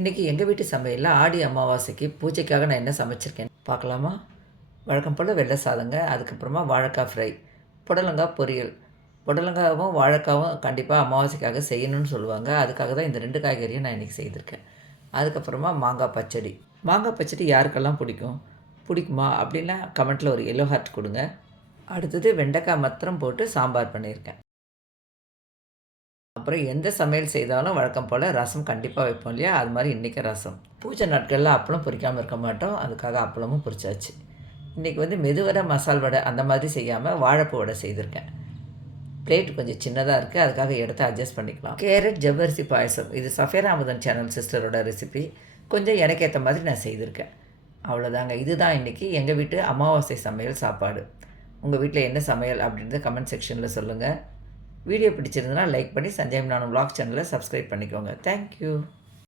இன்றைக்கி எங்கள் வீட்டு சமையலில் ஆடி அமாவாசைக்கு பூஜைக்காக நான் என்ன சமைச்சிருக்கேன் பார்க்கலாமா? வழக்கம் போல் வெள்ளை சாதங்க, அதுக்கப்புறமா வாழைக்காய் ஃப்ரை, புடலங்காய் பொரியல். புடலங்காவும் வாழைக்காவும் கண்டிப்பாக அமாவாசைக்காக செய்யணும்னு சொல்லுவாங்க. அதுக்காக தான் இந்த 2 காய்கறியும் நான் இன்றைக்கி செய்திருக்கேன். அதுக்கப்புறமா மாங்காய் பச்சடி. மாங்காய் பச்சடி யாருக்கெல்லாம் பிடிக்கும்? பிடிக்குமா அப்படின்னா கமெண்ட்டில் ஒரு எல்லோ ஹார்ட் கொடுங்க. அடுத்தது வெண்டைக்காய் மாத்திரம் போட்டு சாம்பார் பண்ணியிருக்கேன். அப்புறம் எந்த சமையல் செய்தாலும் வழக்கம் போல் ரசம் கண்டிப்பாக வைப்போம் இல்லையா? அது மாதிரி இன்றைக்கி ரசம். பூஜை நாட்களில் அப்பளம் பொரிக்காமல் இருக்க மாட்டோம். அதுக்காக அப்பளமும் பொரிச்சாச்சு. இன்றைக்கி வந்து மெதுவடை, மசால் வடை அந்த மாதிரி செய்யாமல் வாழைப்பூ வடை செய்திருக்கேன். பிளேட் கொஞ்சம் சின்னதாக இருக்குது, அதுக்காக எடுத்து அட்ஜஸ்ட் பண்ணிக்கலாம். கேரட் ஜவ்வரிசி பாயசம், இது சஃபேரா அமுதன் சேனல் சிஸ்டரோட ரெசிபி. கொஞ்சம் எனக்கு ஏற்ற மாதிரி நான் செய்திருக்கேன். அவ்வளோதாங்க. இதுதான் இன்றைக்கி எங்கள் வீட்டு அமாவாசை சமையல் சாப்பாடு. உங்கள் வீட்டில் என்ன சமையல் அப்படின்றத கமெண்ட் செக்ஷனில் சொல்லுங்கள். வீடியோ பிடிச்சிருந்தனா லைக் பண்ணி சஞ்சய் நானும் vlog சேனலை சப்ஸ்கிரைப் பண்ணிக்கோங்க. தேங்க்யூ.